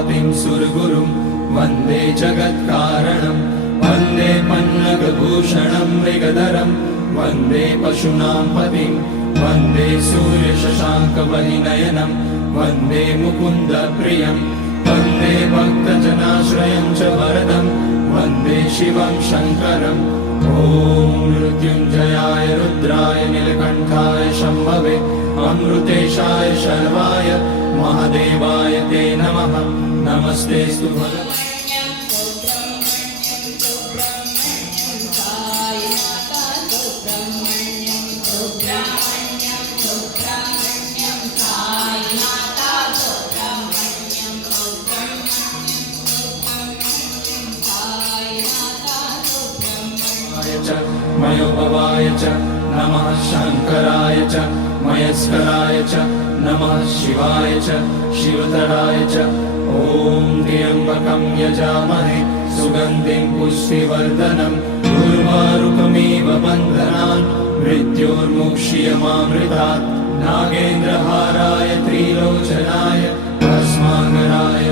उमापतिं सुरगुरुं वन्दे जगत्कारणं वन्दे पन्नगभूषणं मृगधरं वन्दे पशूनां पतिं वन्दे सूर्यशशाङ्कवहिनयनं वन्दे मुकुन्दप्रियं वन्दे भक्तजनाश्रयं च वरदं वन्दे शिवं शङ्करम् ॐ मृत्युञ्जयाय रुद्राय नीलकण्ठाय शम्भवे अमृतेशाय शर्वाय महादेवाय ते नमः। नमस्तेस्तु भगवते मयोभवाय च नमः शङ्कराय च मयस्कराय च नमः शिवाय च शिवतराय च ॐ त्र्यम्बकं यजामहे सुगन्धिं पुष्टिवर्धनम् उर्वारुकमिव बन्धनान् मृत्योर्मुक्ष्यमामृतात् नागेन्द्रहाराय त्रिलोचनाय भस्माकराय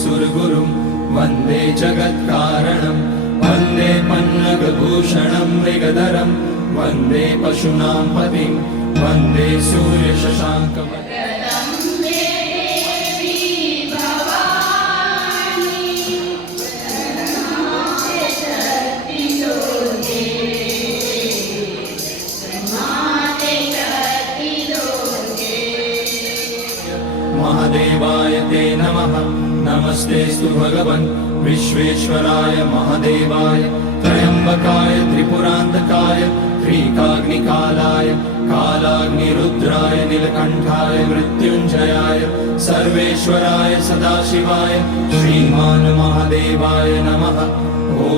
सुरगुरुं वन्दे जगत्कारणं वन्दे पन्नगभूषणं मृगधरं वन्दे पशूनां पतिं वन्दे सूर्यशशाङ्कवहिनयनं महादेवाय ते नमः। नमस्तेस्तु भगवन् विश्वेश्वराय महादेवाय त्र्यम्बकाय त्रिपुरान्तकाय त्रिकाग्निकालाय कालाग्निरुद्राय नीलकण्ठाय मृत्युञ्जयाय सर्वेश्वराय सदाशिवाय श्रीमान् महादेवाय नमः। ॐ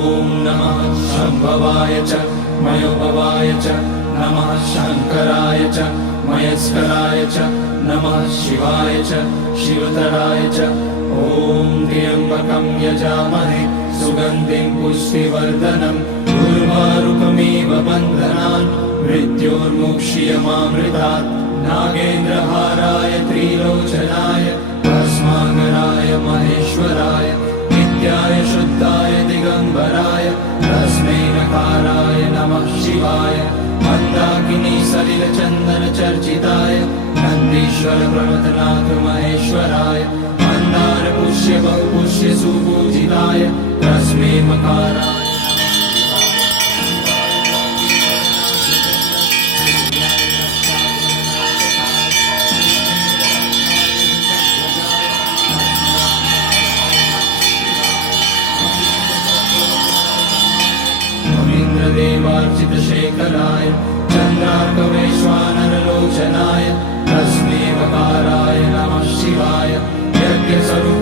नमः शम्भवाय च मयोभवाय च नमः शङ्कराय च मयस्कराय च नमः शिवाय च शिवतराय च ॐ त्र्यम्बकं यजामहे सुगन्धिं पुष्टिवर्धनम् उर्वारुकमिव बन्धनान् मृत्योर्मुक्ष्यमामृतात् नागेन्द्रहाराय त्रिलोचनाय भस्माकराय महेश्वराय नित्याय शुद्धाय दिगम्बराय तस्मै नकाराय नमः शिवाय मन्दाकिनी सलिलचन्दनचर्चिताय नन्दीश्वर प्रमथनाथ महेश्वराय मन्दार पुष्य बहुपुष्य सुपूजिताय तस्मै मकाराय देवार्चितशेखराय चन्द्रार्कवैश्वानरलोचनाय तस्मै वकाराय नमः शिवाय यज्ञस्वरूपाय